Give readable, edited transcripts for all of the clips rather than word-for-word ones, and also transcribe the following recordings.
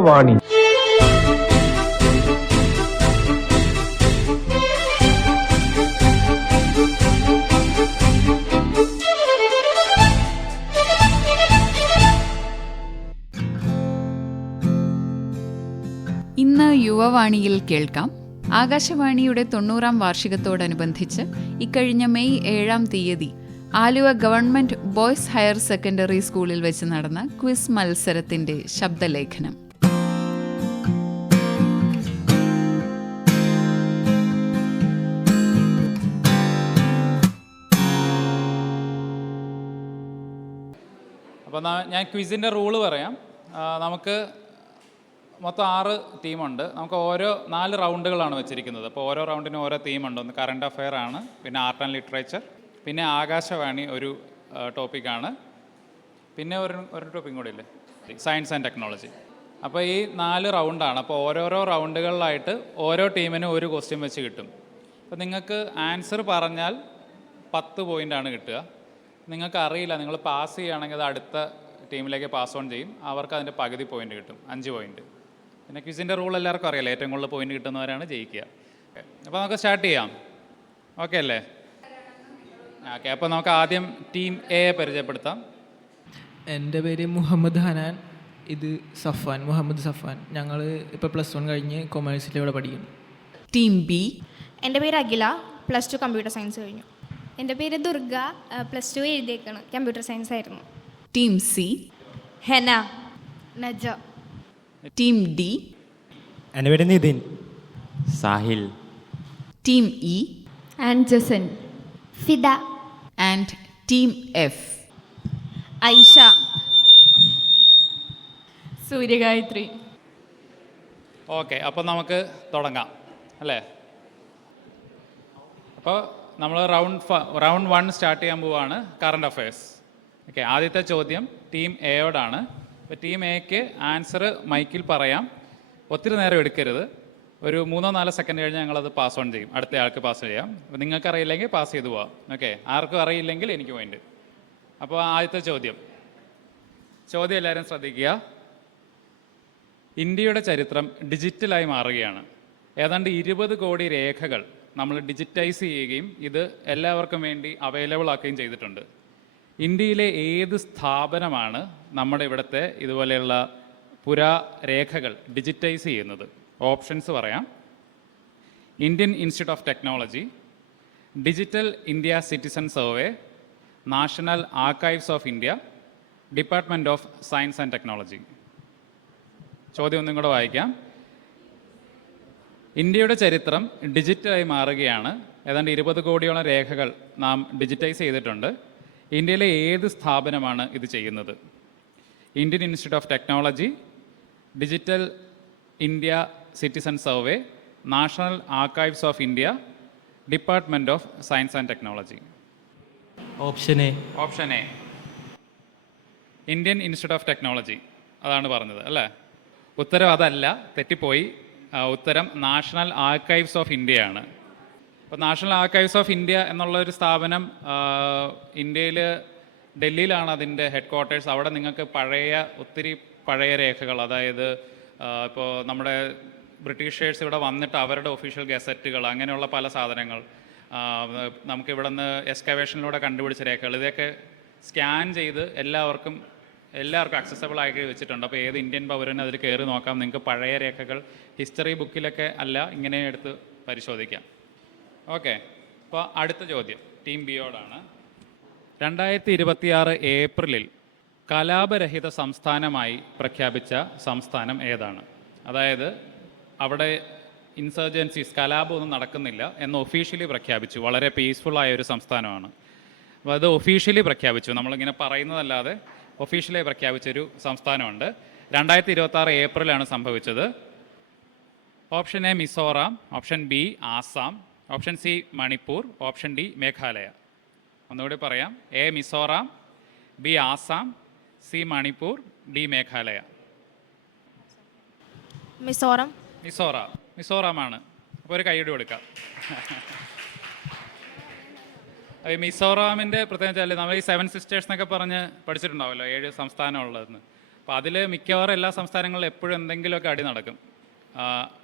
യുവവാണി. ഇന്ന് യുവവാണിയിൽ കേൾക്കാം. ആകാശവാണിയുടെ 90-ാം വാർഷികത്തോടനുബന്ധിച്ച് ഇക്കഴിഞ്ഞ മെയ് 7-ാം തീയതി Aluva government boys higher secondary സ്കൂളിൽ വെച്ച് നടന്ന ക്വിസ് മത്സരത്തിന്റെ ശബ്ദലേഖനം. അപ്പോൾ ഞാൻ ക്വിസിൻ്റെ റൂള് പറയാം. നമുക്ക് മൊത്തം 6 ടീമുണ്ട്. നമുക്ക് 4 റൗണ്ടുകളാണ് വെച്ചിരിക്കുന്നത്. അപ്പോൾ ഓരോ റൗണ്ടിനും ഓരോ തീമുണ്ട്. ഒന്ന് കറണ്ട് അഫെയർ ആണ്, പിന്നെ ആർട്ട് ആൻഡ് ലിറ്ററേച്ചർ, പിന്നെ ആകാശവാണി ഒരു ടോപ്പിക്കാണ്, പിന്നെ ഒരു ടോപ്പിക്കും കൂടി ഇല്ലേ, സയൻസ് ആൻഡ് ടെക്നോളജി. അപ്പോൾ ഈ 4 റൗണ്ടാണ്. അപ്പോൾ ഓരോരോ റൗണ്ടുകളിലായിട്ട് ഓരോ ടീമിനും ഒരു ക്വസ്റ്റ്യൻ വെച്ച് കിട്ടും. അപ്പോൾ നിങ്ങൾക്ക് ആൻസർ പറഞ്ഞാൽ 10 പോയിൻ്റാണ് കിട്ടുക. നിങ്ങൾക്ക് അറിയില്ല, നിങ്ങൾ പാസ് ചെയ്യുകയാണെങ്കിൽ അത് അടുത്ത ടീമിലേക്ക് പാസ് ഓൺ ചെയ്യും. അവർക്ക് അതിൻ്റെ പകുതി പോയിൻ്റ് കിട്ടും, 5 പോയിൻ്റ്. പിന്നെ ക്വിസിൻ്റെ റൂൾ എല്ലാവർക്കും അറിയാലോ, ഏറ്റവും കൂടുതൽ പോയിൻ്റ് കിട്ടുന്നവരാണ് ജയിക്കുക. അപ്പോൾ നമുക്ക് സ്റ്റാർട്ട് ചെയ്യാം. ഓക്കെ അല്ലേ? ഓക്കെ, അപ്പോൾ നമുക്ക് ആദ്യം ടീം എ പരിചയപ്പെടുത്താം. എൻ്റെ പേര് മുഹമ്മദ് ഹനാൻ, ഇത് സഫാൻ, മുഹമ്മദ് സഫാൻ. ഞങ്ങൾ ഇപ്പോൾ +1 കഴിഞ്ഞ് കൊമേഴ്സിൽ ഇവിടെ പഠിക്കുന്നു. Team B. എൻ്റെ പേര് അഖില, +2 കമ്പ്യൂട്ടർ സയൻസ് കഴിഞ്ഞു. എൻ്റെ പേര് ദുർഗ, +2 എഴുതിയേക്കാണ്, കമ്പ്യൂട്ടർ സയൻസ് ആയിരുന്നു. Team C. Hena, Naja. Team D. എൻ്റെ പേര് നിതിൻ, സാഹിൽ. Team E. ആൻജസൻ, Fida. And team F. Aisha, Suryagayathri. Okay, അപ്പോൾ നമുക്ക് തുടങ്ങാം അല്ലേ? അപ്പോൾ നമ്മൾ റൗണ്ട് 1 സ്റ്റാർട്ട് ചെയ്യാൻ പോവുകയാണ്, കറണ്ട് അഫയേഴ്സ്. ഓക്കെ, ആദ്യത്തെ ചോദ്യം ടീം എയോടാണ്. അപ്പോൾ ടീം എക്ക് ആൻസർ മൈക്കിൽ പറയാം, ഒത്തിരി നേരം എടുക്കരുത്. ഒരു 3-4 സെക്കൻഡ് കഴിഞ്ഞ് ഞങ്ങളത് പാസ് ഓൺ ചെയ്യും, അടുത്ത ആൾക്ക് പാസ് ചെയ്യാം. അപ്പോൾ നിങ്ങൾക്ക് അറിയില്ലെങ്കിൽ പാസ് ചെയ്ത് പോവാം. ഓക്കെ, ആർക്കും അറിയില്ലെങ്കിൽ എനിക്ക് പോയിന്റ്. അപ്പോൾ ആദ്യത്തെ ചോദ്യം എല്ലാവരും ശ്രദ്ധിക്കുക. ഇന്ത്യയുടെ ചരിത്രം ഡിജിറ്റലായി മാറുകയാണ്. ഏതാണ്ട് 20 കോടി രേഖകൾ നമ്മൾ ഡിജിറ്റൈസ് ചെയ്യുകയും ഇത് എല്ലാവർക്കും വേണ്ടി അവൈലബിൾ ആക്കുകയും ചെയ്തിട്ടുണ്ട്. ഇന്ത്യയിലെ ഏത് സ്ഥാപനമാണ് നമ്മുടെ ഇവിടുത്തെ ഇതുപോലെയുള്ള പുരാരേഖകൾ ഡിജിറ്റൈസ് ചെയ്യുന്നത്? ഓപ്ഷൻസ് പറയാം. Indian institute of technology, digital India citizen survey, national archives of India, department of science and technology. ചോദ്യം ഒന്നും കൂടെ വായിക്കാം. ഇന്ത്യയുടെ ചരിത്രം ഡിജിറ്റലായി മാറുകയാണ്. ഏതാണ്ട് 20 കോടിയോളം രേഖകൾ നാം ഡിജിറ്റൈസ് ചെയ്തിട്ടുണ്ട്. ഇന്ത്യയിലെ ഏത് സ്ഥാപനമാണ് ഇത് ചെയ്യുന്നത്? Indian institute of technology, digital India citizen survey, national archives of India, department of science and technology. Option A. Option A, Indian institute of technology, അതാണ് പറഞ്ഞത് അല്ലേ? ഉത്തരം അതല്ല, തെറ്റിപ്പോയി. ഉത്തരം നാഷണൽ ആർക്കൈവ്സ് ഓഫ് ഇന്ത്യയാണ്. അപ്പോൾ നാഷണൽ ആർക്കൈവ്സ് ഓഫ് ഇന്ത്യ എന്നുള്ള ഒരു സ്ഥാപനം ഇന്ത്യയിൽ ഡൽഹിയിലാണ് അതിൻ്റെ ഹെഡ് ക്വാർട്ടേഴ്സ്. അവിടെ നിങ്ങൾക്ക് ഒത്തിരി പഴയ രേഖകൾ, അതായത് ഇപ്പോൾ നമ്മുടെ ബ്രിട്ടീഷേഴ്സ് ഇവിടെ വന്നിട്ട് അവരുടെ ഒഫീഷ്യൽ ഗസറ്റുകൾ, അങ്ങനെയുള്ള പല സാധനങ്ങൾ, നമുക്കിവിടെ നിന്ന് എക്സ്കവേഷനിലൂടെ കണ്ടുപിടിച്ച രേഖകൾ, ഇതൊക്കെ സ്കാൻ ചെയ്ത് എല്ലാവർക്കും അക്സസബിൾ ആക്കി വെച്ചിട്ടുണ്ട്. അപ്പോൾ ഏത് ഇന്ത്യൻ പൗരനും അതിൽ കയറി നോക്കാം. നിങ്ങൾക്ക് പഴയ രേഖകൾ ഹിസ്റ്ററി ബുക്കിലൊക്കെ അല്ല, ഇങ്ങനെ എടുത്ത് പരിശോധിക്കാം. ഓക്കെ, അപ്പോൾ അടുത്ത ചോദ്യം ടീം ബിയോടാണ്. 2026 ഏപ്രിലിൽ കലാപരഹിത സംസ്ഥാനമായി പ്രഖ്യാപിച്ച സംസ്ഥാനം ഏതാണ്? അതായത് അവിടെ ഇൻസർജൻസീസ്, കലാപമൊന്നും നടക്കുന്നില്ല എന്ന് ഒഫീഷ്യലി പ്രഖ്യാപിച്ചു. വളരെ പീസ്ഫുള്ളായ ഒരു സംസ്ഥാനമാണ്. അപ്പോൾ അത് ഒഫീഷ്യലി പ്രഖ്യാപിച്ചു, നമ്മളിങ്ങനെ പറയുന്നതല്ലാതെ ഒഫീഷ്യലായി പ്രഖ്യാപിച്ചൊരു സംസ്ഥാനമുണ്ട്. 2026 ഏപ്രിലാണ് സംഭവിച്ചത്. Option A Mizoram, option B Assam, option C Manipur, option D Meghalaya. ഒന്നുകൂടി പറയാം. A Mizoram, B Assam, C Manipur, D Meghalaya. മിസോറാമാണ്. അപ്പോൾ ഒരു കൈയ്യടി കൊടുക്കാം. മിസോറാമിൻ്റെ പ്രത്യേകിച്ച് നമ്മൾ ഈ 7 സിസ്റ്റേഴ്സ് എന്നൊക്കെ പറഞ്ഞ് പഠിച്ചിട്ടുണ്ടാവുമല്ലോ, 7 സംസ്ഥാനം ഉള്ളതെന്ന്. അപ്പോൾ അതിൽ മിക്കവാറും എല്ലാ സംസ്ഥാനങ്ങളിലും എപ്പോഴും എന്തെങ്കിലുമൊക്കെ അടി നടക്കും.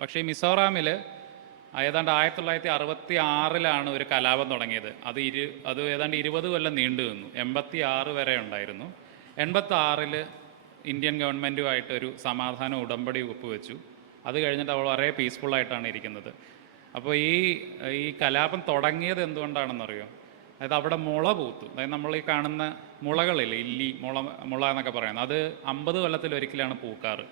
പക്ഷേ ഈ മിസോറാമിൽ ഏതാണ്ട് 1966 ഒരു കലാപം തുടങ്ങിയത്. അത് ഏതാണ്ട് 20 കൊല്ലം നീണ്ടു നിന്നു. 86 വരെ ഉണ്ടായിരുന്നു. 86 ഇന്ത്യൻ ഗവൺമെൻറ്റുമായിട്ടൊരു സമാധാന ഉടമ്പടി ഒപ്പുവെച്ചു. അത് കഴിഞ്ഞിട്ട് അവൾ വളരെ പീസ്ഫുള്ളായിട്ടാണ് ഇരിക്കുന്നത്. അപ്പോൾ ഈ കലാപം തുടങ്ങിയത് എന്തുകൊണ്ടാണെന്നറിയോ? അതായത് അവിടെ മുള പൂത്തു. അതായത് നമ്മൾ ഈ കാണുന്ന മുളകളില്ലേ, ഇല്ലി മുള എന്നൊക്കെ പറയുന്നത്, അത് 50 കൊല്ലത്തിലൊരിക്കലാണ് പൂക്കാറ്.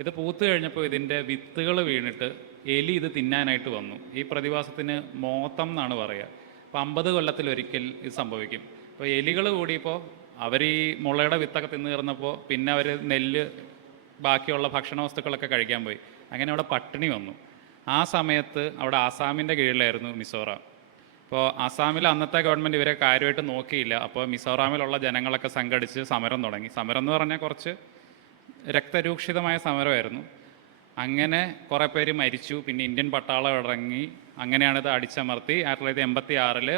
ഇത് പൂത്ത് കഴിഞ്ഞപ്പോൾ ഇതിൻ്റെ വിത്തുകൾ വീണിട്ട് എലി ഇത് തിന്നാനായിട്ട് വന്നു. ഈ പ്രതിഭാസത്തിന് മോത്തം എന്നാണ് പറയുക. അപ്പോൾ 50 കൊല്ലത്തിലൊരിക്കൽ ഇത് സംഭവിക്കും. അപ്പോൾ എലികൾ കൂടിയപ്പോൾ അവർ ഈ മുളയുടെ വിത്തൊക്കെ തിന്നു തീർന്നപ്പോൾ പിന്നെ അവർ നെല്ല് ബാക്കിയുള്ള ഭക്ഷണ വസ്തുക്കളൊക്കെ കഴിക്കാൻ പോയി. അങ്ങനെ അവിടെ പട്ടിണി വന്നു. ആ സമയത്ത് അവിടെ ആസാമിൻ്റെ കീഴിലായിരുന്നു മിസോറാം. അപ്പോൾ ആസാമിൽ അന്നത്തെ ഗവൺമെൻറ് ഇവരെ കാര്യമായിട്ട് നോക്കിയില്ല. അപ്പോൾ മിസോറാമിലുള്ള ജനങ്ങളൊക്കെ സംഘടിച്ച് സമരം തുടങ്ങി. സമരം എന്ന് പറഞ്ഞാൽ കുറച്ച് രക്തരൂക്ഷിതമായ സമരമായിരുന്നു. അങ്ങനെ കുറേ പേര് മരിച്ചു. പിന്നെ ഇന്ത്യൻ പട്ടാളം ഇറങ്ങി. അങ്ങനെയാണിത് അടിച്ചമർത്തി 1986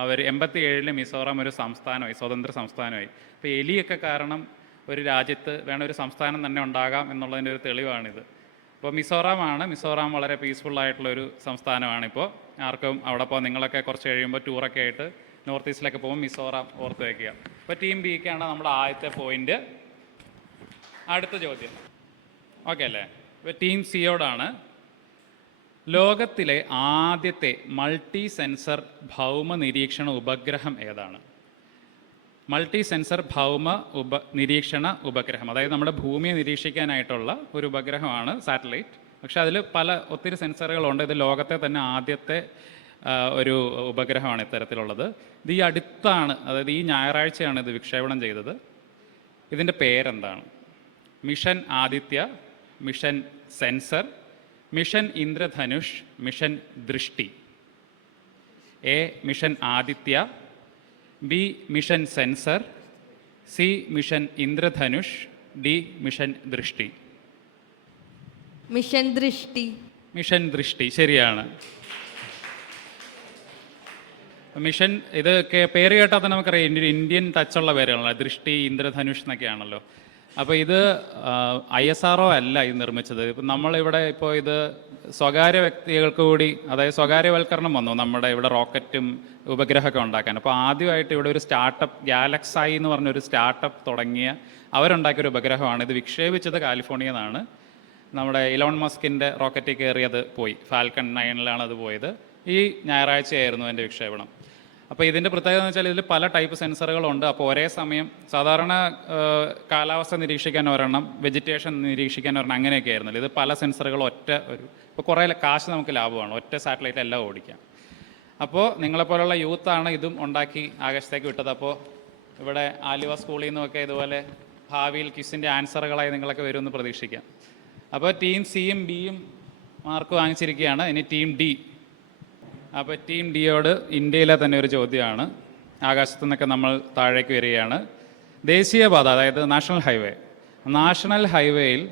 87 മിസോറാം ഒരു സംസ്ഥാനമായി, സ്വതന്ത്ര സംസ്ഥാനമായി. അപ്പോൾ എലിയൊക്കെ കാരണം ഒരു രാജ്യത്ത് ഒരു സംസ്ഥാനം തന്നെ ഉണ്ടാകാം എന്നുള്ളതിൻ്റെ ഒരു തെളിവാണിത്. അപ്പോൾ മിസോറാം വളരെ പീസ്ഫുള്ളായിട്ടുള്ളൊരു സംസ്ഥാനമാണിപ്പോൾ. ആർക്കും അവിടെ പോകാം. നിങ്ങളൊക്കെ കുറച്ച് കഴിയുമ്പോൾ ടൂറൊക്കെ ആയിട്ട് നോർത്ത് ഈസ്റ്റിലൊക്കെ പോകുമ്പോൾ മിസോറാം ഓർത്ത് വയ്ക്കുക. അപ്പോൾ ടീം ബിക്കാണ് നമ്മുടെ ആദ്യത്തെ പോയിൻ്റ്. അടുത്ത ചോദ്യം ഓക്കെ അല്ലേ? ഇപ്പോൾ ടീം സിയോടാണ്. ലോകത്തിലെ ആദ്യത്തെ മൾട്ടി സെൻസർ ഭൗമ നിരീക്ഷണ ഉപഗ്രഹം ഏതാണ്? മൾട്ടി സെൻസർ ഭൗമ നിരീക്ഷണ ഉപഗ്രഹം, അതായത് നമ്മുടെ ഭൂമിയെ നിരീക്ഷിക്കാനായിട്ടുള്ള ഒരു ഉപഗ്രഹമാണ് സാറ്റലൈറ്റ്. പക്ഷേ അതിൽ ഒത്തിരി സെൻസറുകളുണ്ട്. ഇത് ലോകത്തെ തന്നെ ആദ്യത്തെ ഒരു ഉപഗ്രഹമാണ് ഇത്തരത്തിലുള്ളത്. ഇത് ഈ അടുത്താണ്, അതായത് ഈ ഞായറാഴ്ചയാണ് ഇത് വിക്ഷേപണം ചെയ്തത്. ഇതിൻ്റെ പേരെന്താണ്? Mission Aditya, mission sensor, mission Indradhanush, mission Drishti. A mission Aditya, B mission sensor, C mission Indradhanush, D mission Drishti. Mission Drishti. Mission Drishti ശരിയാണ്. മിഷൻ ഇത് പേര് കേട്ടാൽ തന്നെ നമുക്കറിയാം ഇന്ത്യൻ ടച്ചുള്ള പേരുകളാണ്. ദൃഷ്ടി, ഇന്ദ്രധനുഷ് എന്നൊക്കെയാണല്ലോ. അപ്പോൾ ഇത് ISRO അല്ല ഇത് നിർമ്മിച്ചത്. ഇപ്പം നമ്മളിവിടെ ഇത് സ്വകാര്യ വ്യക്തികൾക്ക് കൂടി, അതായത് സ്വകാര്യവൽക്കരണം വന്നു നമ്മുടെ ഇവിടെ റോക്കറ്റും ഉപഗ്രഹമൊക്കെ ഉണ്ടാക്കാൻ. അപ്പോൾ ആദ്യമായിട്ട് ഇവിടെ ഒരു സ്റ്റാർട്ടപ്പ് ഗാലക്സായി എന്ന് പറഞ്ഞൊരു സ്റ്റാർട്ടപ്പ് അവരുണ്ടാക്കിയൊരു ഉപഗ്രഹമാണ്. ഇത് വിക്ഷേപിച്ചത് കാലിഫോർണിയയിൽ നിന്നാണ്. നമ്മുടെ ഇലോൺ മസ്കിൻ്റെ റോക്കറ്റിൽ കയറിയത് പോയി. ഫാൽക്കൺ 9 അത് പോയത്. ഈ ഞായറാഴ്ചയായിരുന്നു അതിൻ്റെ വിക്ഷേപണം. അപ്പോൾ ഇതിൻ്റെ പ്രത്യേകത എന്ന് വെച്ചാൽ ഇതിൽ പല ടൈപ്പ് സെൻസറുകളുണ്ട്. അപ്പോൾ ഒരേ സമയം സാധാരണ കാലാവസ്ഥ നിരീക്ഷിക്കാൻ ഒരെണ്ണം, വെജിറ്റേഷൻ നിരീക്ഷിക്കാൻ ഒരെണ്ണം, അങ്ങനെയൊക്കെ ആയിരുന്നല്ലോ. ഇത് പല സെൻസറുകൾ ഇപ്പോൾ കുറേ കാശ് നമുക്ക് ലാഭമാണ്. ഒറ്റ സാറ്റലൈറ്റ് എല്ലാം ഓടിക്കാം. അപ്പോൾ നിങ്ങളെപ്പോലുള്ള യൂത്താണ് ഇതും ഉണ്ടാക്കി ആകാശത്തേക്ക് വിട്ടത്. അപ്പോൾ ഇവിടെ ആലുവ സ്കൂളിൽ നിന്നുമൊക്കെ ഇതുപോലെ ഭാവിയിൽ ക്വിസിൻ്റെ ആൻസറുകളായി നിങ്ങളൊക്കെ വരുമെന്ന് പ്രതീക്ഷിക്കാം. അപ്പോൾ ടീം സിയും ബിയും മാർക്ക് വാങ്ങിച്ചിരിക്കുകയാണ്. ഇനി ടീം ഡി. അപ്പോൾ ടീം ഡിയോട് ഇന്ത്യയിലെ തന്നെ ഒരു ചോദ്യമാണ്. ആകാശത്തു നിന്നൊക്കെ നമ്മൾ താഴേക്ക് വരികയാണ്. ദേശീയപാത, അതായത് നാഷണൽ ഹൈവേയിൽ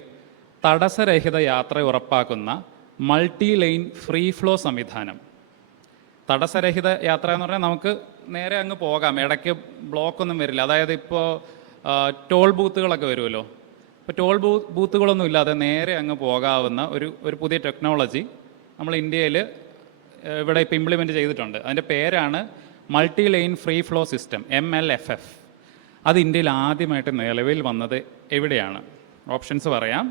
തടസ്സരഹിത യാത്ര ഉറപ്പാക്കുന്ന മൾട്ടി ലൈൻ ഫ്രീ ഫ്ലോ സംവിധാനം. തടസ്സരഹിത യാത്ര എന്ന് പറഞ്ഞാൽ നമുക്ക് നേരെ അങ്ങ് പോകാം, ഇടയ്ക്ക് ബ്ലോക്കൊന്നും വരില്ല. അതായത് ഇപ്പോൾ ടോൾ ബൂത്തുകളൊക്കെ വരുമല്ലോ. ഇപ്പോൾ ടോൾ ബൂത്തുകളൊന്നും ഇല്ലാതെ നേരെ അങ്ങ് പോകാവുന്ന ഒരു പുതിയ ടെക്നോളജി നമ്മൾ ഇന്ത്യയിൽ ഇവിടെ ഇപ്പോൾ ഇംപ്ലിമെൻറ്റ് ചെയ്തിട്ടുണ്ട്. അതിൻ്റെ പേരാണ് multi line free flow system, MLFF. അത് ഇന്ത്യയിൽ ആദ്യമായിട്ട് നിലവിൽ വന്നത് എവിടെയാണ്? ഓപ്ഷൻസ് പറയാം.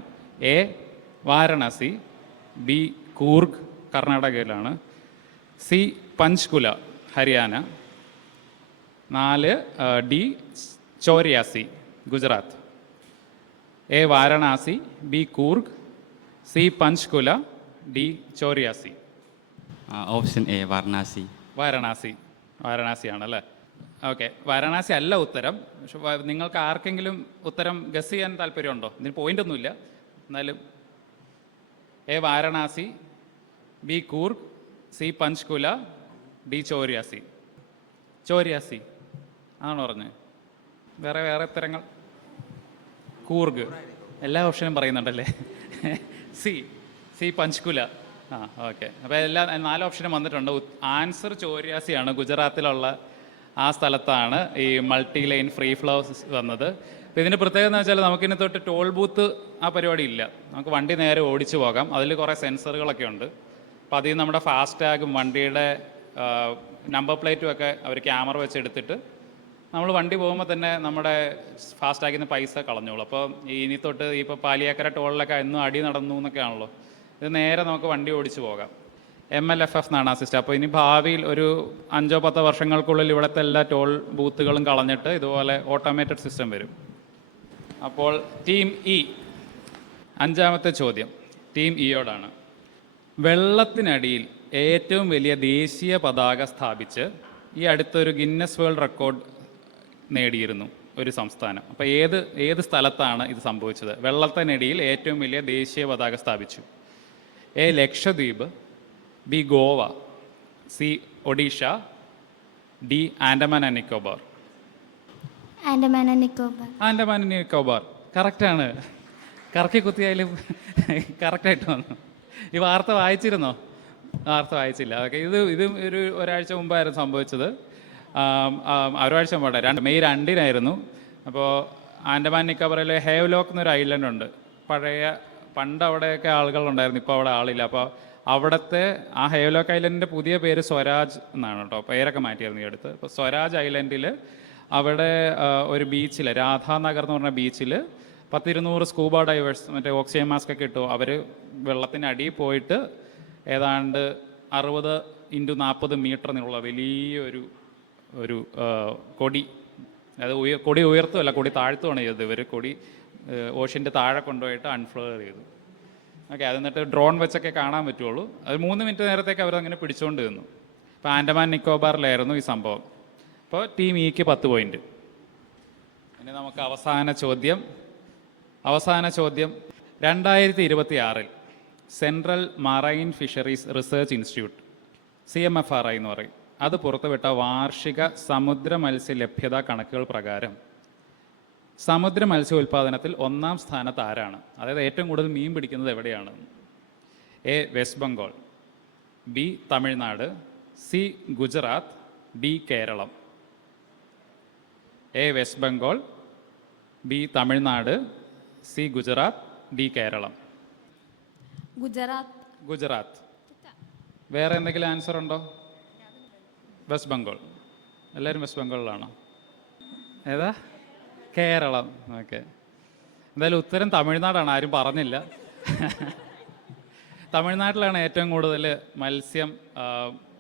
എ വാരണാസി, ബി കൂർഗ് കർണാടകയിലാണ്, C Panchkula Haryana, 4 D Choryasi Gujarat. A Varanasi, B Coorg, C Panchkula, D Choryasi. Option A Varanasi. വാരണാസിയാണല്ലേ? ഓക്കെ, വാരണാസി അല്ല ഉത്തരം. പക്ഷെ നിങ്ങൾക്ക് ആർക്കെങ്കിലും ഉത്തരം ഗസ് ചെയ്യാൻ താല്പര്യമുണ്ടോ? ഇതിന് പോയിൻ്റൊന്നുമില്ല. എന്നാലും A Varanasi, B Coorg, C Panchkula, D Choryasi ആണോ പറഞ്ഞത്? വേറെ ഉത്തരങ്ങൾ? കൂർഗ് എല്ലാ ഓപ്ഷനും പറയുന്നുണ്ടല്ലേ? സി പഞ്ച്കുല. ഓക്കെ. അപ്പോൾ 4 ഓപ്ഷനും വന്നിട്ടുണ്ട്. ആൻസർ ചോരിയാസിയാണ്, ഗുജറാത്തിലുള്ള ആ സ്ഥലത്താണ് ഈ മൾട്ടി ലൈൻ ഫ്രീ ഫ്ലോ വന്നത്. അപ്പോൾ ഇതിൻ്റെ പ്രത്യേകത എന്ന് വെച്ചാൽ നമുക്കിനി തൊട്ട് ടോൾ ബൂത്ത് ആ പരിപാടി ഇല്ല. നമുക്ക് വണ്ടി നേരെ ഓടിച്ചു പോകാം. അതിൽ കുറേ സെൻസറുകളൊക്കെ ഉണ്ട്. അപ്പോൾ അതിൽ നമ്മുടെ ഫാസ്ടാഗും വണ്ടിയുടെ നമ്പർ പ്ലേറ്റും ഒക്കെ അവർ ക്യാമറ വെച്ച് എടുത്തിട്ട് നമ്മൾ വണ്ടി പോകുമ്പോൾ തന്നെ നമ്മുടെ ഫാസ്ടാഗിൽ നിന്ന് പൈസ കളഞ്ഞോളൂ. അപ്പോൾ ഇനി തൊട്ട് ഇപ്പോൾ പാലിയേക്കര ടോളിലൊക്കെ എന്നും അടി നടന്നു എന്നൊക്കെയാണല്ലോ. ഇത് നേരെ നമുക്ക് വണ്ടി ഓടിച്ചു പോകാം. MLFF എന്നാണ് ആ സിസ്റ്റം. അപ്പോൾ ഇനി ഭാവിയിൽ ഒരു 5-10 വർഷങ്ങൾക്കുള്ളിൽ ഇവിടുത്തെ എല്ലാ ടോൾ ബൂത്തുകളും കളഞ്ഞിട്ട് ഇതുപോലെ ഓട്ടോമേറ്റഡ് സിസ്റ്റം വരും. അപ്പോൾ ടീം ഇ, 5ാമത്തെ ചോദ്യം ടീം ഇയോടാണ്. വെള്ളത്തിനടിയിൽ ഏറ്റവും വലിയ ദേശീയ പതാക സ്ഥാപിച്ച് ഈ അടുത്തൊരു ഗിന്നസ് വേൾഡ് റെക്കോർഡ് നേടിയിരുന്നു ഒരു സംസ്ഥാനം. അപ്പോൾ ഏത് സ്ഥലത്താണ് ഇത് സംഭവിച്ചത്? വെള്ളത്തിനടിയിൽ ഏറ്റവും വലിയ ദേശീയ പതാക സ്ഥാപിച്ചു. A Lakshadweep, B Goa, C Odisha, D Andaman and Nicobar. Andaman and Nicobar. Andaman and Nicobar കറക്റ്റാണ്. കറക്കി കുത്തിയായാലും കറക്റ്റായിട്ട് വന്നു. ഈ വാർത്ത വായിച്ചിരുന്നോ? വാർത്ത വായിച്ചില്ല. ഓക്കെ, ഇത് ഒരാഴ്ച മുമ്പായിരുന്നു സംഭവിച്ചത്. ഒരാഴ്ച മുമ്പാണ്, മെയ് 2-നായിരുന്നു. അപ്പോൾ ആൻഡമാൻ നിക്കോബാറിലെ ഹേവ്ലോക്ക് എന്നൊരു ഐലൻഡ് ഉണ്ട്. പണ്ട് അവിടെയൊക്കെ ആളുകളുണ്ടായിരുന്നു, ഇപ്പോൾ അവിടെ ആളില്ല. അപ്പോൾ അവിടുത്തെ ആ ഹേവ്ലോക്ക് ഐലൻഡിൻ്റെ പുതിയ പേര് സ്വരാജ് എന്നാണ് കേട്ടോ. പേരൊക്കെ മാറ്റിയായിരുന്നു ഈ അടുത്ത്. അപ്പോൾ സ്വരാജ് ഐലൻഡിൽ അവിടെ ഒരു ബീച്ചിൽ, രാധാനഗർ എന്ന് പറഞ്ഞ ബീച്ചിൽ 10-200 സ്കൂബ ഡൈവേഴ്സ് മറ്റേ ഓക്സിജൻ മാസ്ക് ഒക്കെ ഇട്ടു. അവർ വെള്ളത്തിനടിയിൽ പോയിട്ട് ഏതാണ്ട് 60x40 മീറ്റർ നീളമുള്ള വലിയൊരു കൊടി, അതായത് കൊടി ഉയർത്തുമല്ല, കൊടി താഴ്ത്തുമാണ് ചെയ്തത്. ഇവർ കൊടി ഓഷ്യൻ്റെ താഴെ കൊണ്ടുപോയിട്ട് അൺഫ്ലവർ ചെയ്തു. ഓക്കെ, അത് എന്നിട്ട് ഡ്രോൺ വെച്ചൊക്കെ കാണാൻ പറ്റുള്ളൂ. അത് 3 മിനിറ്റ് നേരത്തേക്ക് അവരങ്ങനെ പിടിച്ചുകൊണ്ട് നിന്നു. ഇപ്പോൾ ആൻഡമാൻ നിക്കോബാറിലായിരുന്നു ഈ സംഭവം. അപ്പോൾ ടീം ഇക്ക് 10 പോയിന്റ്. ഇനി നമുക്ക് അവസാന ചോദ്യം 2026 central marine fisheries research institute, CMFRI എന്ന് പറയും, അത് പുറത്തുവിട്ട വാർഷിക സമുദ്ര മത്സ്യ ലഭ്യതാ കണക്കുകൾ പ്രകാരം സമുദ്ര മത്സ്യോൽപാദനത്തിൽ 1-ാം സ്ഥാനത്ത് ആരാണ്? അതായത് ഏറ്റവും കൂടുതൽ മീൻ പിടിക്കുന്നത് എവിടെയാണ്? A West Bengal, B Tamil Nadu, C Gujarat, D Keralam. A West Bengal, B Tamil Nadu, C Gujarat, D Keralam. Gujarat. വേറെ എന്തെങ്കിലും ആൻസർ ഉണ്ടോ? വെസ്റ്റ് ബംഗാൾ. എല്ലാവരും വെസ്റ്റ് ബംഗാളിലാണോ? ഏതാ? കേരളം. ഓക്കെ, എന്തായാലും ഉത്തരം തമിഴ്നാടാണ്. ആരും പറഞ്ഞില്ല. തമിഴ്നാട്ടിലാണ് ഏറ്റവും കൂടുതൽ മത്സ്യം,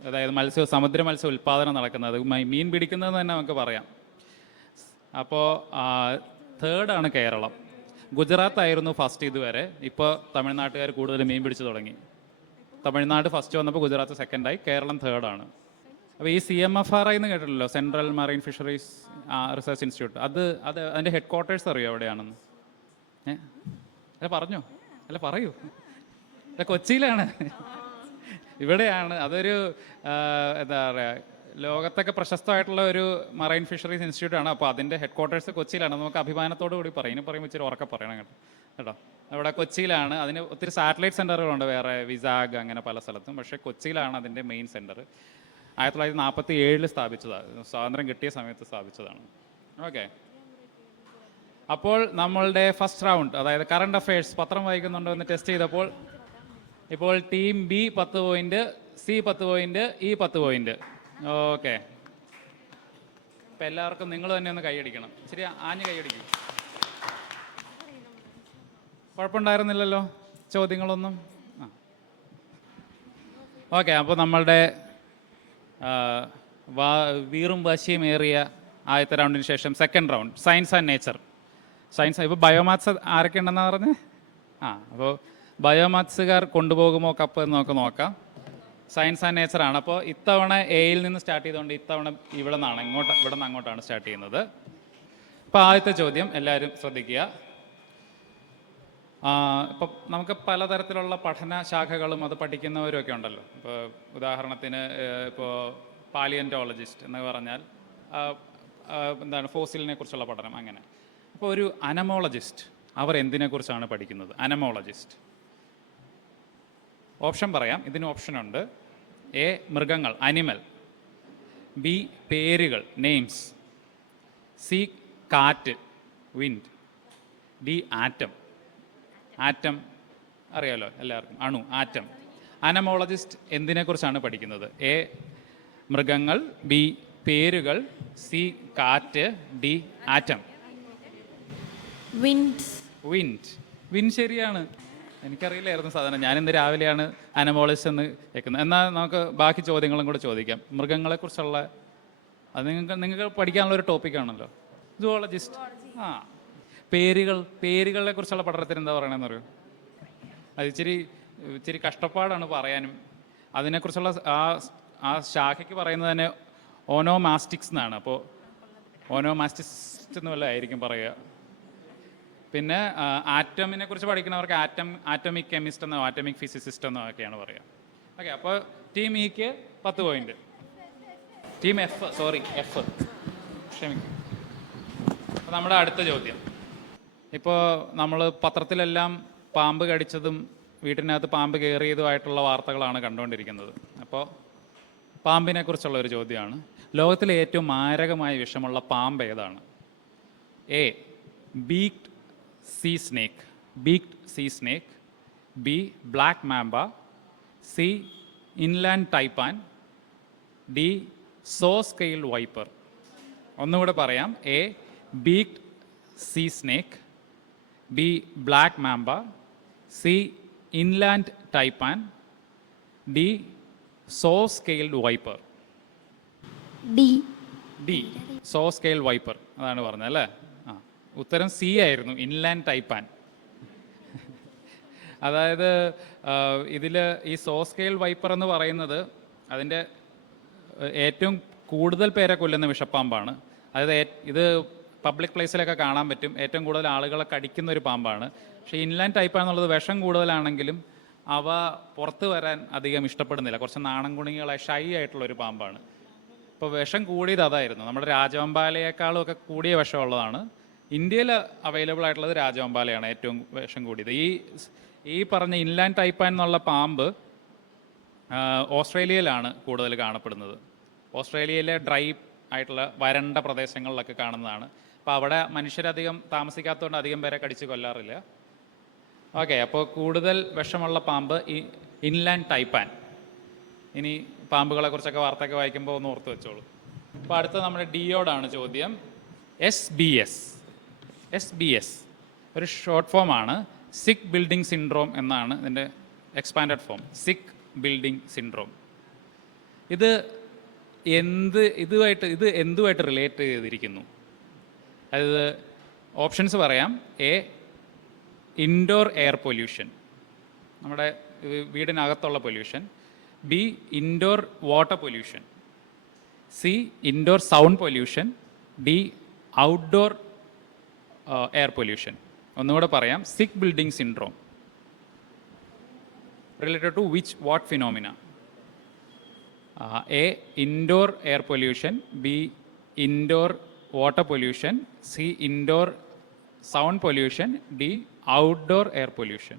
അതായത് സമുദ്ര മത്സ്യ ഉൽപ്പാദനം നടക്കുന്നത്, മീൻ പിടിക്കുന്നതെന്ന് തന്നെ നമുക്ക് പറയാം. അപ്പോൾ 3rd-ആണ് കേരളം. ഗുജറാത്ത് ആയിരുന്നു ഫസ്റ്റ് ഇതുവരെ. ഇപ്പോൾ തമിഴ്നാട്ടുകാർ കൂടുതൽ മീൻ പിടിച്ചു തുടങ്ങി. തമിഴ്നാട് ഫസ്റ്റ് വന്നപ്പോൾ ഗുജറാത്ത് 2nd-ആയി, കേരളം 3rd-ആണ്. അപ്പോൾ ഈ CMFRI എന്ന് കേട്ടിട്ടുണ്ടല്ലോ, central marine fisheries research institute, അതിൻ്റെ ഹെഡ് ക്വാർട്ടേഴ്സ് അറിയോ എവിടെയാണെന്ന്? പറഞ്ഞോ? പറയൂ. കൊച്ചിയിലാണ്. ഇവിടെയാണ്. അതൊരു എന്താ പറയുക, ലോകത്തൊക്കെ പ്രശസ്തമായിട്ടുള്ള ഒരു മറൈൻ ഫിഷറീസ് ഇൻസ്റ്റിറ്റ്യൂട്ടാണ്. അപ്പോൾ അതിൻ്റെ ഹെഡ് ക്വാർട്ടേഴ്സ് കൊച്ചിയിലാണ്. നമുക്ക് അഭിമാനത്തോടു കൂടി പറയും. ഇനി പറയുമ്പോൾ ഇച്ചിരി ഉറക്കെ പറയണം കേട്ടോ. അവിടെ കൊച്ചിയിലാണ്. അതിന് ഒത്തിരി സാറ്റലൈറ്റ് സെൻ്ററുകളുണ്ട്, വേറെ വിസാഗ് അങ്ങനെ പല സ്ഥലത്തും. പക്ഷേ കൊച്ചിയിലാണ് അതിൻ്റെ മെയിൻ സെൻറ്റർ. 1947 സ്ഥാപിച്ചതാണ്. സ്വാതന്ത്ര്യം കിട്ടിയ സമയത്ത് സ്ഥാപിച്ചതാണ്. ഓക്കെ, അപ്പോൾ നമ്മളുടെ ഫസ്റ്റ് റൗണ്ട്, അതായത് കറണ്ട് അഫയേഴ്സ്, പത്രം വായിക്കുന്നുണ്ടോ എന്ന് ടെസ്റ്റ് ചെയ്തപ്പോൾ ഇപ്പോൾ team B 10 point, C 10 point, E 10 point. Okay, ഇപ്പം എല്ലാവർക്കും നിങ്ങൾ തന്നെ ഒന്ന് കൈയടിക്കണം. ശരി, ആഞ്ഞ് കൈയടിക്കും. കുഴപ്പമുണ്ടായിരുന്നില്ലല്ലോ ചോദ്യങ്ങളൊന്നും? ഓക്കെ, അപ്പോൾ നമ്മളുടെ വീറും വാശിയും ഏറിയ ആദ്യത്തെ റൗണ്ടിന് ശേഷം second round, science and nature. ഇപ്പോൾ ബയോമാത്സ് ആരൊക്കെ ഉണ്ടെന്നാണ് പറഞ്ഞത്? അപ്പോൾ ബയോമാത്സുകാർ കൊണ്ടുപോകുമോ കപ്പ് എന്ന് നമുക്ക് നോക്കാം. സയൻസ് ആൻഡ് നേച്ചറാണ്. അപ്പോൾ ഇത്തവണ എയിൽ നിന്ന് സ്റ്റാർട്ട് ചെയ്തുകൊണ്ട് ഇത്തവണ ഇവിടെ നിന്ന് അങ്ങോട്ടാണ് സ്റ്റാർട്ട് ചെയ്യുന്നത്. അപ്പോൾ ആദ്യത്തെ ചോദ്യം എല്ലാവരും ശ്രദ്ധിക്കുക. ഇപ്പം നമുക്ക് പലതരത്തിലുള്ള പഠന ശാഖകളും അത് പഠിക്കുന്നവരും ഒക്കെ ഉണ്ടല്ലോ. ഇപ്പോൾ ഉദാഹരണത്തിന് ഇപ്പോൾ പാലിയൻറ്റോളജിസ്റ്റ് എന്ന് പറഞ്ഞാൽ എന്താണ്, ഫോസിലിനെ കുറിച്ചുള്ള പഠനം, അങ്ങനെ. അപ്പോൾ ഒരു അനമോളജിസ്റ്റ്, അവർ എന്തിനെക്കുറിച്ചാണ് പഠിക്കുന്നത്? അനമോളജിസ്റ്റ്. ഓപ്ഷൻ പറയാം, ഇതിന് ഓപ്ഷനുണ്ട്. എ മൃഗങ്ങൾ, അനിമൽ. ബി പേരുകൾ നെയിംസ്, സി കാറ്റ് വിൻഡ്, ഡി ആറ്റം. ആറ്റം അറിയാലോ എല്ലാവർക്കും, അണു ആറ്റം. അനമോളജിസ്റ്റ് എന്തിനെക്കുറിച്ചാണ് പഠിക്കുന്നത്? എ മൃഗങ്ങൾ, ബി പേരുകൾ, സി കാറ്റ്, ഡി ആറ്റം. വിൻഡ്. വിൻഡ് ശരിയാണ്. എനിക്കറിയില്ലായിരുന്നു സാധാരണ, ഞാനിന്ന് രാവിലെയാണ് അനമോളജിസ്റ്റ് എന്ന് കേൾക്കുന്നത്. എന്നാൽ നമുക്ക് ബാക്കി ചോദ്യങ്ങളും കൂടെ ചോദിക്കാം. മൃഗങ്ങളെക്കുറിച്ചുള്ള അത് നിങ്ങൾക്ക് പഠിക്കാനുള്ള ഒരു ടോപ്പിക്കാണല്ലോ, സുവോളജിസ്റ്റ്. ആ പേരുകളെ കുറിച്ചുള്ള പഠനത്തിന് എന്താ പറയണമെന്ന് അറിയോ? അത് ഇച്ചിരി കഷ്ടപ്പാടാണ് പറയാനും. അതിനെക്കുറിച്ചുള്ള ആ ശാഖയ്ക്ക് പറയുന്നത് തന്നെ ഓനോമാസ്റ്റിക്സ് എന്നാണ്. അപ്പോൾ ഓനോമാസ്റ്റിക്സ് എന്ന് വല്ല ആയിരിക്കും പറയുക. പിന്നെ ആറ്റമിനെ കുറിച്ച് പഠിക്കുന്നവർക്ക് ആറ്റമിക് കെമിസ്റ്റ് എന്നോ ആറ്റമിക് ഫിസിസിസ്റ്റ് എന്നോ ഒക്കെയാണ് പറയുക. ഓക്കെ, അപ്പോൾ ടീം ഇക്ക് 10 പോയിന്റ്. ടീം എഫ് ക്ഷമിക്കും. അപ്പോൾ നമ്മുടെ അടുത്ത ചോദ്യം. ഇപ്പോൾ നമ്മൾ പത്രത്തിലെല്ലാം പാമ്പ് കടിച്ചതും വീട്ടിനകത്ത് പാമ്പ് കയറിയതുമായിട്ടുള്ള വാർത്തകളാണ് കണ്ടുകൊണ്ടിരിക്കുന്നത്. അപ്പോൾ പാമ്പിനെ കുറിച്ചുള്ള ഒരു ചോദ്യമാണ്. ലോകത്തിലെ ഏറ്റവും മാരകമായ വിഷമുള്ള പാമ്പ് ഏതാണ്? A beaked sea snake, B black mamba, C inland taipan, D saw scaled viper. ഒന്നുകൂടെ പറയാം. A beaked sea snake, B black mamba, C inland taipan, D saw scaled viper. D saw scale viper അതാണ് പറഞ്ഞത് അല്ലേ? ആ, ഉത്തരം C ആയിരുന്നു, inland taipan. അതായത് ഇതിൽ ഈ സോ സ്കെയിൽ വൈപ്പർ എന്ന് പറയുന്നത് അതിൻ്റെ ഏറ്റവും കൂടുതൽ പേരെ കൊല്ലുന്ന വിഷപ്പാമ്പാണ്. അതായത് ഇത് പബ്ലിക് പ്ലേസിലൊക്കെ കാണാൻ പറ്റും. ഏറ്റവും കൂടുതൽ ആളുകളെ കടിക്കുന്ന ഒരു പാമ്പാണ്. പക്ഷേ ഇൻലാൻഡ് ടൈപ്പ് എന്നുള്ളത് വിഷം കൂടുതലാണെങ്കിലും അവ പുറത്ത് വരാൻ അധികം ഇഷ്ടപ്പെടുന്നില്ല. കുറച്ച് നാണം കുണികളായി ഷൈ ആയിട്ടുള്ള ഒരു പാമ്പാണ്. ഇപ്പോൾ വിഷം കൂടിയത് അതായിരുന്നു. നമ്മുടെ രാജവെമ്പാലയേക്കാളും ഒക്കെ കൂടിയ വിഷമുള്ളതാണ്. ഇന്ത്യയിൽ അവൈലബിൾ ആയിട്ടുള്ളത് രാജവെമ്പാലയാണ് ഏറ്റവും വിഷം കൂടിയത്. ഈ പറഞ്ഞ ഇൻലാൻഡ് ടൈപ്പാൻ എന്നുള്ള പാമ്പ് ഓസ്ട്രേലിയയിലാണ് കൂടുതൽ കാണപ്പെടുന്നത്. ഓസ്ട്രേലിയയിലെ ഡ്രൈ ആയിട്ടുള്ള വരണ്ട പ്രദേശങ്ങളിലൊക്കെ കാണുന്നതാണ്. അപ്പോൾ അവിടെ മനുഷ്യരധികം താമസിക്കാത്തതുകൊണ്ട് അധികം പേരെ കടിച്ച് കൊല്ലാറില്ല. ഓക്കെ, അപ്പോൾ കൂടുതൽ വിഷമുള്ള പാമ്പ് ഈ ഇൻലാൻഡ് ടൈപ്പാൻ. ഇനി പാമ്പുകളെ കുറിച്ചൊക്കെ വാർത്തയൊക്കെ വായിക്കുമ്പോൾ ഒന്ന് ഓർത്ത് വെച്ചോളൂ. അപ്പോൾ അടുത്ത നമ്മുടെ ഡിയോടാണ് ചോദ്യം. SBS ഒരു ഷോർട്ട് ഫോമാണ്. സിക്ക് ബിൽഡിംഗ് സിൻഡ്രോം എന്നാണ് ഇതിൻ്റെ എക്സ്പാൻഡഡ് ഫോം. സിക്ക് ബിൽഡിംഗ് സിൻഡ്രോം. ഇത് എന്തുമായിട്ട് റിലേറ്റ് ചെയ്തിരിക്കുന്നു? അതായത് ഓപ്ഷൻസ് പറയാം. എ ഇൻഡോർ എയർ പൊല്യൂഷൻ, നമ്മുടെ വീടിനകത്തുള്ള pollution. B indoor water pollution, C indoor sound pollution, D outdoor air pollution. ഒന്നുകൂടെ പറയാം. Sick building syndrome related to what phenomena? A indoor air pollution, B indoor water pollution, C indoor sound pollution, D outdoor air pollution.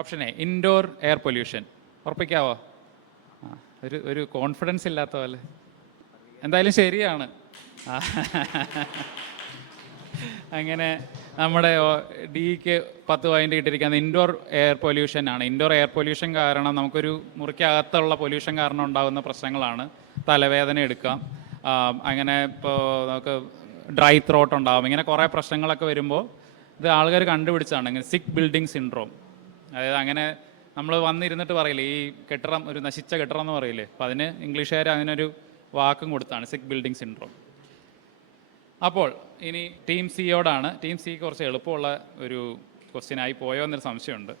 Option A indoor air pollution. ഉറപ്പിക്കാവോ? ഒരു confidence ഇല്ലാത്ത പോലെ. എന്തായാലും ശരിയാണ്. അങ്ങനെ നമ്മുടെ ഡിക്ക് 10 പോയിന്റ് കിട്ടിയിരിക്കുന്നത് ഇൻഡോർ എയർ പൊല്യൂഷൻ ആണ്. ഇൻഡോർ എയർ പൊല്യൂഷൻ കാരണം നമുക്കൊരു മുറിക്കകത്തുള്ള പൊല്യൂഷൻ കാരണം ഉണ്ടാകുന്ന പ്രശ്നങ്ങളാണ്. തലവേദന എടുക്കാം, അങ്ങനെ ഇപ്പോൾ നമുക്ക് ഡ്രൈ ത്രോട്ട് ഉണ്ടാകും. ഇങ്ങനെ കുറേ പ്രശ്നങ്ങളൊക്കെ വരുമ്പോൾ ഇത് ആൾക്കാർ കണ്ടുപിടിച്ചതാണ് ഇങ്ങനെ സിക്ക് ബിൽഡിംഗ് സിൻഡ്രോം. അതായത് അങ്ങനെ നമ്മൾ വന്നിരുന്നിട്ട് പറയില്ലേ, ഈ കെട്ടിടം ഒരു നശിച്ച കെട്ടിടം എന്ന് പറയില്ലേ, അപ്പോൾ അതിന് ഇംഗ്ലീഷുകാർ അതിനൊരു വാക്കും കൊടുത്താണ്, സിക്ക് ബിൽഡിംഗ് സിൻഡ്രോം. അപ്പോൾ ഇനി ടീം സിയോടാണ്. ടീം സി കുറച്ച് എളുപ്പമുള്ള ഒരു ക്വസ്റ്റ്യനായി പോയോ എന്നൊരു സംശയമുണ്ട്.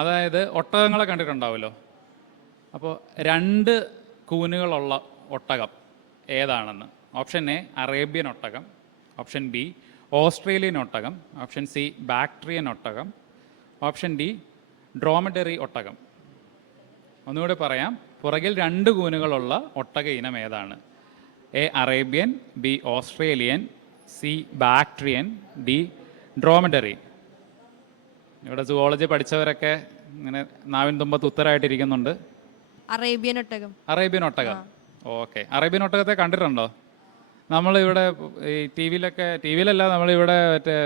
അതായത് ഒട്ടകങ്ങളെ കണ്ടിട്ടുണ്ടാവുമല്ലോ. അപ്പോൾ 2 കൂനുകളുള്ള ഒട്ടകം ഏതാണെന്ന്? ഓപ്ഷൻ എ അറേബ്യൻ ഒട്ടകം, ഓപ്ഷൻ ബി ഓസ്ട്രേലിയൻ ഒട്ടകം, ഓപ്ഷൻ സി ബാക്ട്രിയൻ ഒട്ടകം, ഓപ്ഷൻ ഡി ഡ്രോമഡറി ഒട്ടകം. ഒന്നുകൂടെ പറയാം. പുറകിൽ 2 കൂനുകളുള്ള ഒട്ടക ഇനം ഏതാണ്? A Arabian, B Australian, C Bactrian, D ഡ്രോമഡറി. ഇവിടെ സുവോളജി പഠിച്ചവരൊക്കെ ഇങ്ങനെ നാവിൻ തുമ്പത്ത് ഉത്തരമായിട്ടിരിക്കുന്നുണ്ട്. അറേബ്യൻ ഒട്ടകം. അറേബ്യൻ ഒട്ടകം. ഓക്കെ, അറേബ്യൻ ഒട്ടകത്തെ കണ്ടിട്ടുണ്ടോ? നമ്മളിവിടെ ഈ ടി വിയിലല്ല, നമ്മളിവിടെ മറ്റേ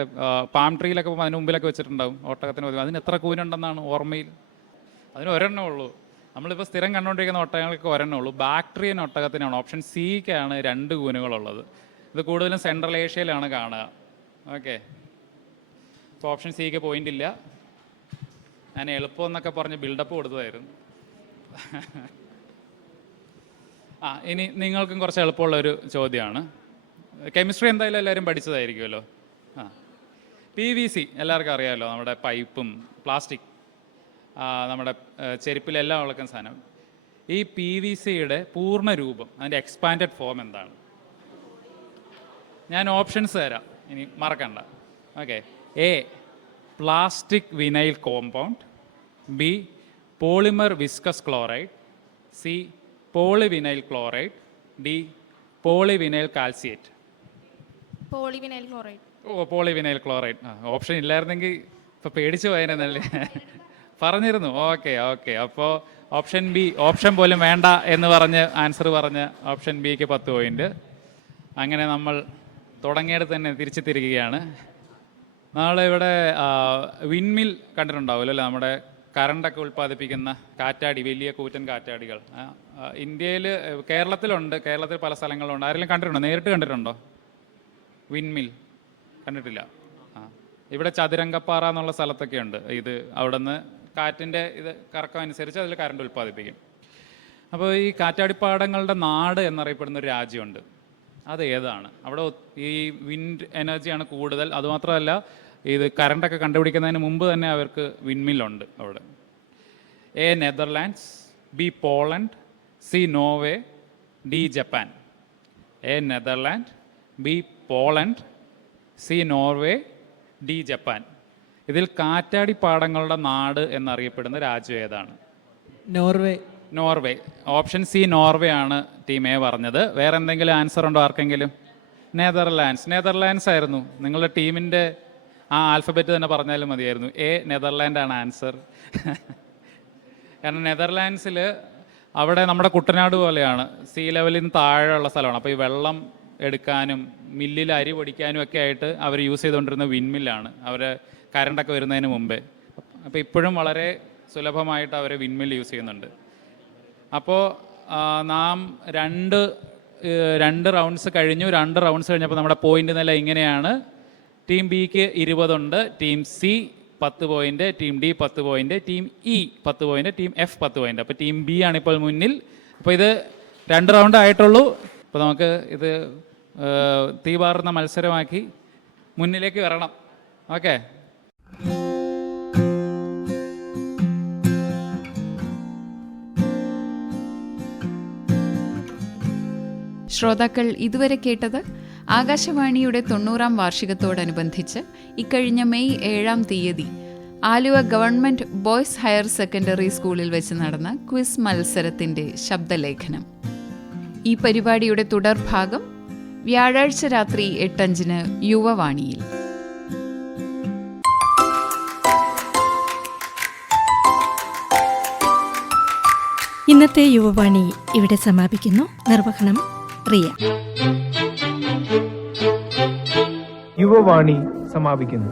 പാം ട്രീയിലൊക്കെ പോകുമ്പോൾ അതിന് മുമ്പിലൊക്കെ വെച്ചിട്ടുണ്ടാവും ഒട്ടകത്തിന്. അതിന് എത്ര കൂനുണ്ടെന്നാണ് ഓർമ്മയിൽ? അതിന് ഒരെണ്ണേ ഉള്ളൂ. നമ്മളിപ്പോൾ സ്ഥിരം കണ്ടുകൊണ്ടിരിക്കുന്ന ഒട്ടകങ്ങൾക്ക് ഒരെണ്ണേ ഉള്ളൂ. ബാക്ട്രിയൻ ഒട്ടകത്തിനാണ്, ഓപ്ഷൻ സിക്കാണ് 2 കൂനുകളുള്ളത്. ഇത് കൂടുതലും സെൻട്രൽ ഏഷ്യയിലാണ് കാണുക. ഓക്കെ, അപ്പോൾ ഓപ്ഷൻ സിക്ക് പോയിന്റ് ഇല്ല. ഞാൻ എളുപ്പം എന്നൊക്കെ പറഞ്ഞ് ബിൽഡപ്പ് കൊടുത്തതായിരുന്നു. ഇനി നിങ്ങൾക്കും കുറച്ച് എളുപ്പമുള്ളൊരു ചോദ്യമാണ്. കെമിസ്ട്രി എന്തായാലും എല്ലാവരും പഠിച്ചതായിരിക്കുമല്ലോ. PVC എല്ലാവർക്കും അറിയാമല്ലോ, നമ്മുടെ പൈപ്പും പ്ലാസ്റ്റിക്, നമ്മുടെ ചെരുപ്പിലെല്ലാം ഉളക്കുന്ന സാധനം. ഈ PVCയുടെ പൂർണ്ണ രൂപം, അതിൻ്റെ എക്സ്പാൻഡഡ് ഫോം എന്താണ്? ഞാൻ ഓപ്ഷൻസ് തരാം, ഇനി മറക്കണ്ട. Okay, A plastic vinyl compound, B polymer viscous chloride, C polyvinyl chloride, D polyvinyl calciate. Polyvinyl chloride. Polyvinyl chloride. Option ഇല്ലായിരുന്നെങ്കിൽ ഇപ്പോൾ പേടിച്ചു പോയതിനല്ലേ. പറഞ്ഞിരുന്നു. ഓക്കെ. അപ്പോൾ ഓപ്ഷൻ ബി, ഓപ്ഷൻ പോലും വേണ്ട എന്ന് പറഞ്ഞ് ആൻസർ പറഞ്ഞ് ഓപ്ഷൻ ബിക്ക് 10 പോയിന്റ്. അങ്ങനെ നമ്മൾ തുടങ്ങിയത് തന്നെ തിരിച്ചു തിരികുകയാണ്. നാളെ ഇവിടെ വിൻമിൽ കണ്ടിട്ടുണ്ടാവുമല്ലോ അല്ലേ, നമ്മുടെ കറണ്ടൊക്കെ ഉൽപ്പാദിപ്പിക്കുന്ന കാറ്റാടി, വലിയ കൂറ്റൻ കാറ്റാടികൾ. ഇന്ത്യയിൽ, കേരളത്തിലുണ്ട്, കേരളത്തിൽ പല സ്ഥലങ്ങളുണ്ട്. ആരെങ്കിലും കണ്ടിട്ടുണ്ടോ? നേരിട്ട് കണ്ടിട്ടുണ്ടോ വിൻമിൽ? കണ്ടിട്ടില്ല. ഇവിടെ ചതുരംഗപ്പാറ എന്നുള്ള സ്ഥലത്തൊക്കെ ഉണ്ട് ഇത്. അവിടെ നിന്ന് കാറ്റിൻ്റെ ഇത് കറക്കം അനുസരിച്ച് അതിൽ കറണ്ട് ഉൽപ്പാദിപ്പിക്കും. അപ്പോൾ ഈ കാറ്റാടിപ്പാടങ്ങളുടെ നാട് എന്നറിയപ്പെടുന്ന ഒരു രാജ്യമുണ്ട്. അത് ഏതാണ്? അവിടെ ഈ വിൻഡ് എനർജിയാണ് കൂടുതൽ. അതുമാത്രമല്ല, ഇത് കറണ്ടൊക്കെ കണ്ടുപിടിക്കുന്നതിന് മുമ്പ് തന്നെ അവർക്ക് വിൻമില്ലുണ്ട് അവിടെ. A Netherlands, B Poland, C Norway, D Japan. A Netherland, B Poland, C Norway, D Japan. ഇതിൽ കാറ്റാടിപ്പാടങ്ങളുടെ നാട് എന്നറിയപ്പെടുന്ന രാജ്യം ഏതാണ്? നോർവേ. ഓപ്ഷൻ സി നോർവേ ആണ് ടീം എ പറഞ്ഞത്. വേറെ എന്തെങ്കിലും ആൻസർ ഉണ്ടോ ആർക്കെങ്കിലും? നെതർലാൻഡ്സ് ആയിരുന്നു. നിങ്ങളുടെ ടീമിൻ്റെ ആൽഫബറ്റ് തന്നെ പറഞ്ഞാലും മതിയായിരുന്നു. എ നെതർലാൻഡ് ആണ് ആൻസർ. കാരണം നെതർലാൻഡ്സിൽ അവിടെ നമ്മുടെ കുട്ടനാട് പോലെയാണ്, സീ ലെവലിൽ നിന്ന് താഴെയുള്ള സ്ഥലമാണ്. അപ്പോൾ ഈ വെള്ളം എടുക്കാനും മില്ലിൽ അരി പൊടിക്കാനും ഒക്കെ ആയിട്ട് അവർ യൂസ് ചെയ്തുകൊണ്ടിരുന്ന വിൻമില്ലാണ്, അവർ കറണ്ടൊക്കെ വരുന്നതിന് മുമ്പേ. അപ്പോൾ ഇപ്പോഴും വളരെ സുലഭമായിട്ട് അവർ വിൻമിൽ യൂസ് ചെയ്യുന്നുണ്ട്. അപ്പോൾ നാം രണ്ട് റൗണ്ട്സ് കഴിഞ്ഞു. 2 റൗണ്ട്സ് കഴിഞ്ഞപ്പോൾ നമ്മുടെ പോയിന്റ് നില ഇങ്ങനെയാണ്. ടീം ബിക്ക് 20 ഉണ്ട്, team C 10 point, team D 10 point, team E 10 point, team F 10 point. അപ്പോൾ ടീം ബി ആണ് ഇപ്പോൾ മുന്നിൽ. അപ്പോൾ ഇത് 2 റൗണ്ട് ആയിട്ടുള്ളൂ. അപ്പോൾ നമുക്ക് ഇത് തീപാറുന്ന മത്സരമാക്കി മുന്നിലേക്ക് വരണം. ഓക്കെ, ശ്രോതാക്കൾ ഇതുവരെ കേട്ടത് ആകാശവാണിയുടെ 90ാം വാർഷികത്തോടനുബന്ധിച്ച് ഇക്കഴിഞ്ഞ മെയ് 7-ാം തീയതി Aluva government boys higher secondary സ്കൂളിൽ വെച്ച് നടന്ന ക്വിസ് മത്സരത്തിന്റെ ശബ്ദലേഖനം. ഈ പരിപാടിയുടെ തുടർഭാഗം വ്യാഴാഴ്ച രാത്രി 8:05 യുവവാണിയിൽ. ഇന്നത്തെ യുവവാണി ഇവിടെ സമാപിക്കുന്നു. നിർവഹണം റിയ. യുവവാണി സമാപിക്കുന്നു.